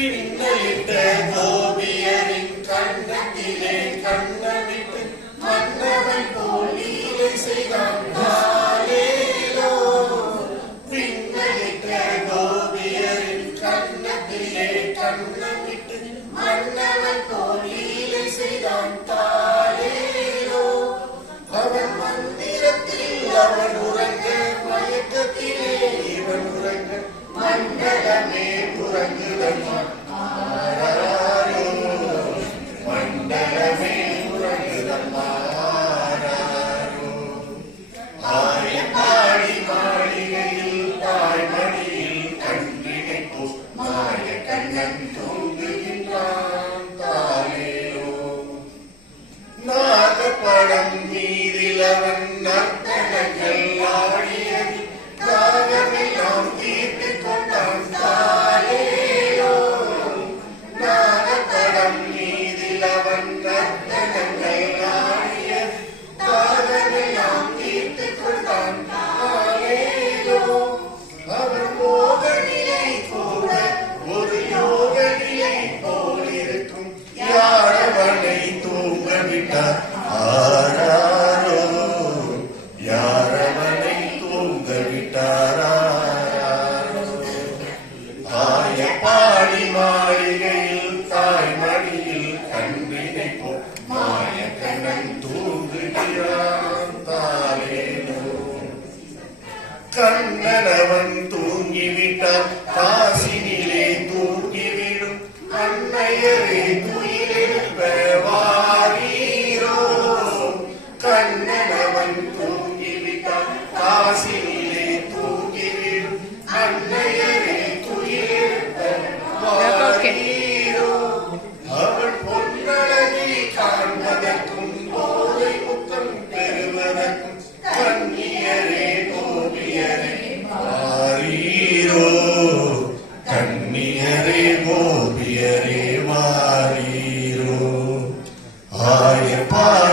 பின்னலிட்ட கோபியரின் கண்ணத்திலே கண்ணமிட்டு மன்னவன் போல் லீலை செய்தான் தாலேலோ பின்னலிட்ட கோபியரின் கண்ணத்திலே கண்ணமிட்டு மன்னவன் போல் லீலை செய்தான் தாலேலோ அவன் மந்திரத்தில் அவன் உறங்க மயக்கத்திலே இவன் உறங்க மண்டலமே உறங்குதம்மா கண்ணன் தூங்குகின்றான் தாலேலோ நாகப்படம் மீதில் அவன் கண்ணனவன் தூங்கிவிட்டான் காசினிலே தூங்கிவிடும் அன்னையரே வாரீரோ. அவள் பொன்னழகை காண்பதற்கும் போதை முத்தம் பெறுவதற்கும் கண்ணியரே கோபியரே மாறீரோ கண்ணியரே கோபியரே மாறீரோ ஆய பாடி